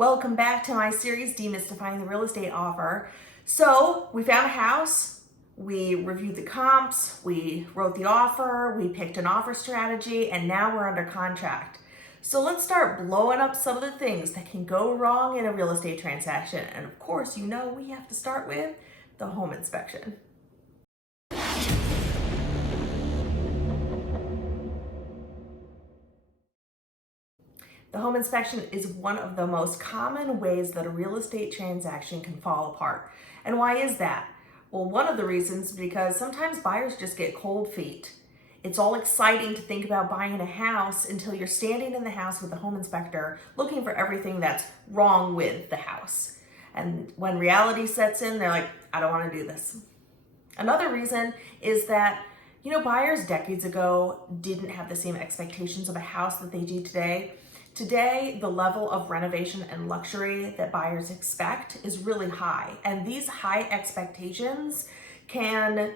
Welcome back to my series, Demystifying the Real Estate Offer. So we found a house, we reviewed the comps, we wrote the offer, we picked an offer strategy, and now we're under contract. So let's start blowing up some of the things that can go wrong in a real estate transaction. And of course, you know we have to start with the home inspection. The home inspection is one of the most common ways that a real estate transaction can fall apart. And why is that? Well, one of the reasons is because sometimes buyers just get cold feet. It's all exciting to think about buying a house until you're standing in the house with the home inspector looking for everything that's wrong with the house. And when reality sets in, they're like, I don't want to do this. Another reason is that buyers decades ago didn't have the same expectations of a house that they do today. Today, the level of renovation and luxury that buyers expect is really high. And these high expectations can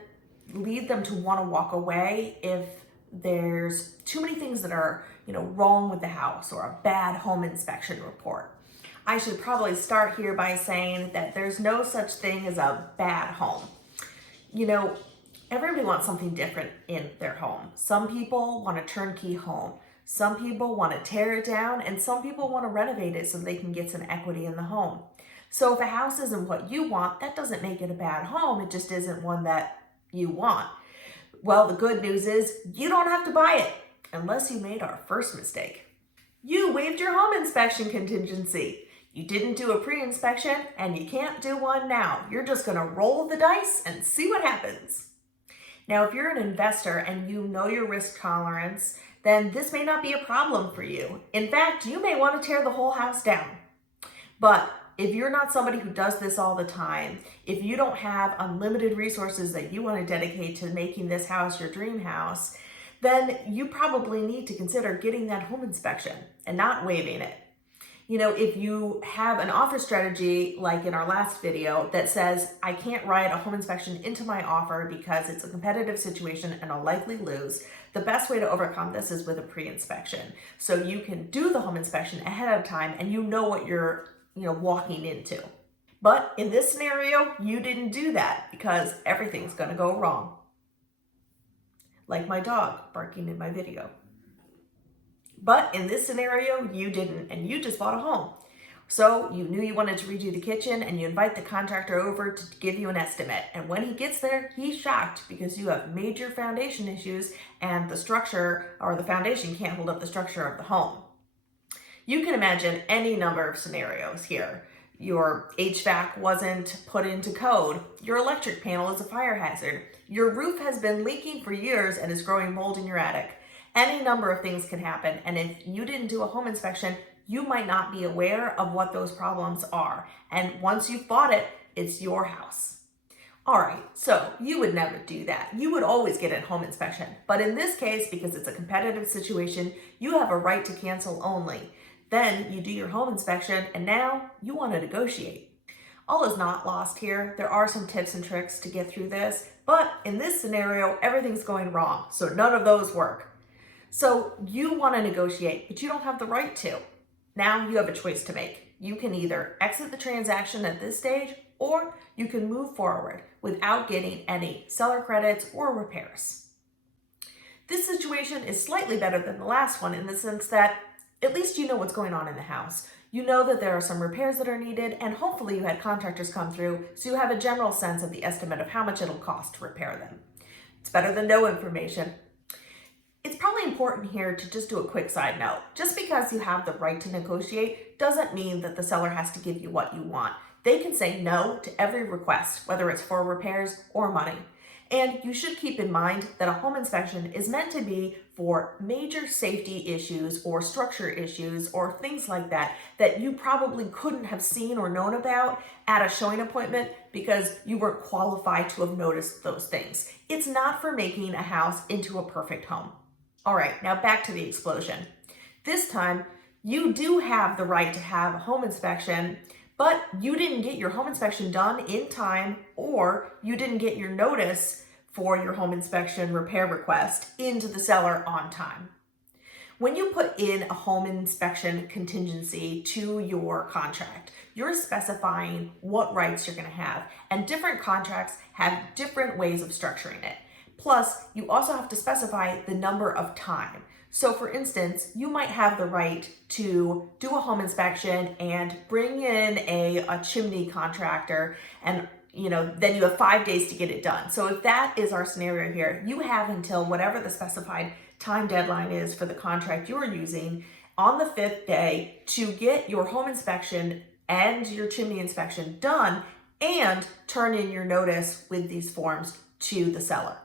lead them to want to walk away if there's too many things that are, wrong with the house or a bad home inspection report. I should probably start here by saying that there's no such thing as a bad home. Everybody wants something different in their home. Some people want a turnkey home. Some people want to tear it down, and some people want to renovate it so they can get some equity in the home. So if a house isn't what you want, that doesn't make it a bad home. It just isn't one that you want. Well, the good news is you don't have to buy it unless you made our first mistake. You waived your home inspection contingency. You didn't do a pre-inspection, and you can't do one now. You're just going to roll the dice and see what happens. Now, if you're an investor and you know your risk tolerance, then this may not be a problem for you. In fact, you may want to tear the whole house down. But if you're not somebody who does this all the time, if you don't have unlimited resources that you want to dedicate to making this house your dream house, then you probably need to consider getting that home inspection and not waiving it. If you have an offer strategy, like in our last video, that says, I can't write a home inspection into my offer because it's a competitive situation and I'll likely lose, the best way to overcome this is with a pre-inspection. So you can do the home inspection ahead of time and you know what you're, walking into. But in this scenario, you didn't do that because everything's going to go wrong. Like my dog barking in my video. But in this scenario, you didn't, and you just bought a home. So you knew you wanted to redo the kitchen and you invite the contractor over to give you an estimate. And when he gets there, he's shocked because you have major foundation issues and the structure or the foundation can't hold up the structure of the home. You can imagine any number of scenarios here. Your HVAC wasn't put into code. Your electric panel is a fire hazard. Your roof has been leaking for years and is growing mold in your attic. Any number of things can happen, and if you didn't do a home inspection, you might not be aware of what those problems are. And once you've bought it, it's your house. All right, so you would never do that. You would always get a home inspection. But in this case, because it's a competitive situation, you have a right to cancel only. Then you do your home inspection, and now you want to negotiate. All is not lost here. There are some tips and tricks to get through this, but in this scenario, everything's going wrong, so none of those work. So you want to negotiate, but you don't have the right to. Now you have a choice to make. You can either exit the transaction at this stage, or you can move forward without getting any seller credits or repairs. This situation is slightly better than the last one in the sense that at least you know what's going on in the house. You know that there are some repairs that are needed, and hopefully you had contractors come through, so you have a general sense of the estimate of how much it'll cost to repair them. It's better than no information. It's probably important here to just do a quick side note. Just because you have the right to negotiate doesn't mean that the seller has to give you what you want. They can say no to every request, whether it's for repairs or money. And you should keep in mind that a home inspection is meant to be for major safety issues or structure issues or things like that that you probably couldn't have seen or known about at a showing appointment because you weren't qualified to have noticed those things. It's not for making a house into a perfect home. All right, now back to the explosion. This time, you do have the right to have a home inspection, but you didn't get your home inspection done in time, or you didn't get your notice for your home inspection repair request into the seller on time. When you put in a home inspection contingency to your contract, you're specifying what rights you're going to have, and different contracts have different ways of structuring it. Plus, you also have to specify the number of time. So for instance, you might have the right to do a home inspection and bring in a chimney contractor, and then you have 5 days to get it done. So if that is our scenario here, you have until whatever the specified time deadline is for the contract you're using on the 5th day to get your home inspection and your chimney inspection done and turn in your notice with these forms to the seller.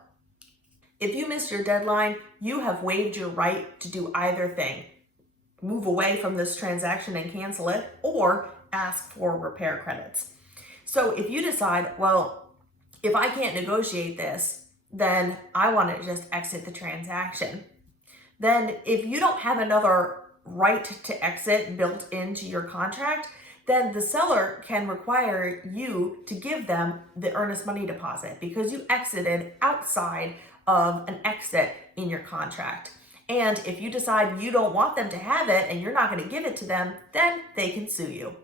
If you missed your deadline, you have waived your right to do either thing. Move away from this transaction and cancel it, or ask for repair credits. So if you decide, well, if I can't negotiate this, then I want to just exit the transaction. Then if you don't have another right to exit built into your contract, then the seller can require you to give them the earnest money deposit because you exited outside of an exit in your contract. And if you decide you don't want them to have it and you're not going to give it to them, then they can sue you.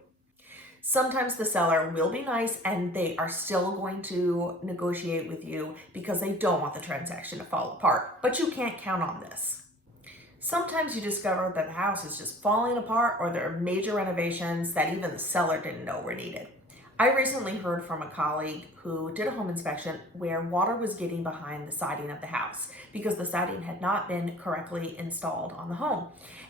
Sometimes the seller will be nice and they are still going to negotiate with you because they don't want the transaction to fall apart, but you can't count on this. Sometimes you discover that the house is just falling apart or there are major renovations that even the seller didn't know were needed. I recently heard from a colleague who did a home inspection where water was getting behind the siding of the house because the siding had not been correctly installed on the home.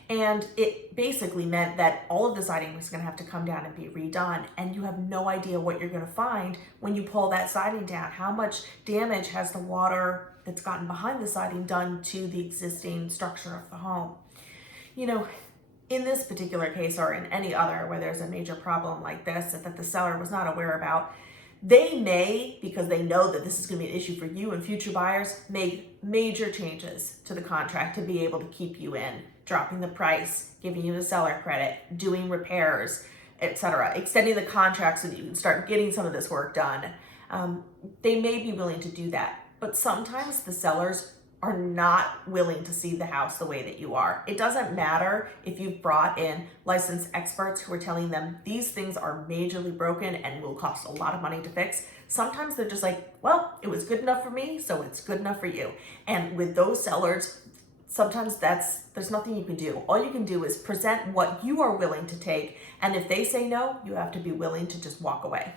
And it basically meant that all of the siding was going to have to come down and be redone. And you have no idea what you're going to find when you pull that siding down. How much damage has the water that's gotten behind the siding done to the existing structure of the home? In this particular case, or in any other where there's a major problem like this that the seller was not aware about, they may, because they know that this is going to be an issue for you and future buyers, make major changes to the contract to be able to keep you in, dropping the price, giving you the seller credit, doing repairs, etc., extending the contract so that you can start getting some of this work done. They may be willing to do that, but sometimes the sellers are not willing to see the house the way that you are. It doesn't matter if you've brought in licensed experts who are telling them these things are majorly broken and will cost a lot of money to fix. Sometimes they're just like, well, it was good enough for me, so it's good enough for you. And with those sellers, sometimes there's nothing you can do. All you can do is present what you are willing to take, and if they say no, you have to be willing to just walk away.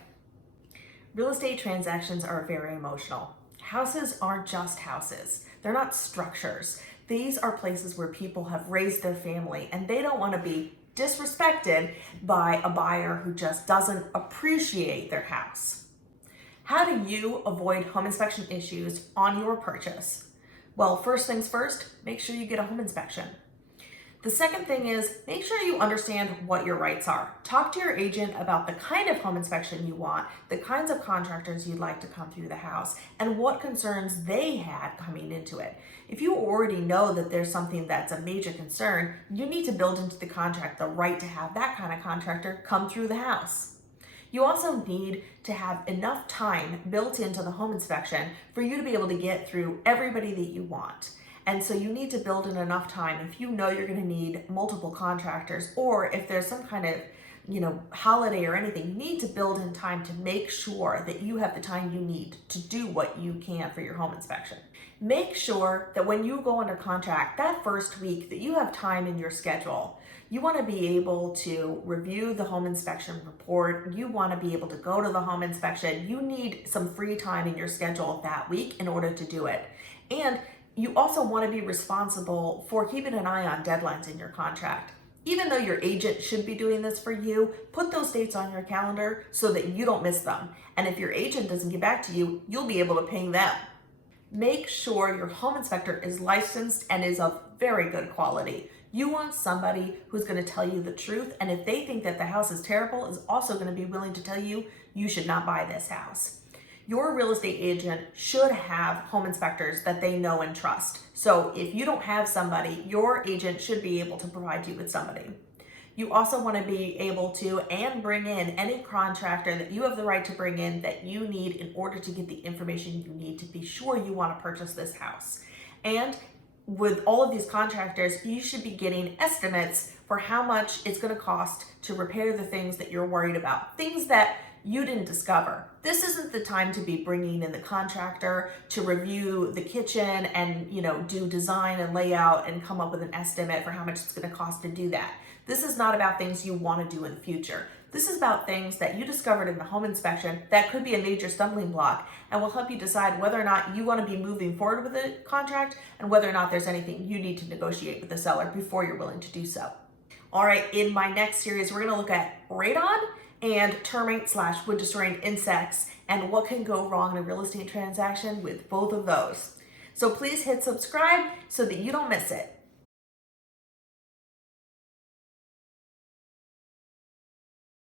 Real estate transactions are very emotional. Houses aren't just houses. They're not structures. These are places where people have raised their family and they don't want to be disrespected by a buyer who just doesn't appreciate their house. How do you avoid home inspection issues on your purchase? Well, first things first, make sure you get a home inspection. The second thing is make sure you understand what your rights are. Talk to your agent about the kind of home inspection you want, the kinds of contractors you'd like to come through the house, and what concerns they had coming into it. If you already know that there's something that's a major concern, you need to build into the contract the right to have that kind of contractor come through the house. You also need to have enough time built into the home inspection for you to be able to get through everybody that you want. And so you need to build in enough time if you know you're going to need multiple contractors, or if there's some kind of holiday or anything, you need to build in time to make sure that you have the time you need to do what you can for your home inspection. Make sure that when you go under contract, that first week, that you have time in your schedule. You want to be able to review the home inspection report. You want to be able to go to the home inspection. You need some free time in your schedule that week in order to do it. And you also want to be responsible for keeping an eye on deadlines in your contract. Even though your agent should be doing this for you, put those dates on your calendar so that you don't miss them. And if your agent doesn't get back to you, you'll be able to ping them. Make sure your home inspector is licensed and is of very good quality. You want somebody who's going to tell you the truth, and if they think that the house is terrible, is also going to be willing to tell you you should not buy this house. Your real estate agent should have home inspectors that they know and trust. So if you don't have somebody, your agent should be able to provide you with somebody. You also want to be able to bring in any contractor that you have the right to bring in that you need in order to get the information you need to be sure you want to purchase this house. And with all of these contractors, you should be getting estimates for how much it's going to cost to repair the things that you're worried about, things that you didn't discover. This isn't the time to be bringing in the contractor to review the kitchen and, do design and layout and come up with an estimate for how much it's going to cost to do that. This is not about things you want to do in the future. This is about things that you discovered in the home inspection that could be a major stumbling block and will help you decide whether or not you want to be moving forward with the contract and whether or not there's anything you need to negotiate with the seller before you're willing to do so. All right, in my next series, we're going to look at radon and termite/wood destroying insects and what can go wrong in a real estate transaction with both of those. So please hit subscribe so that you don't miss it.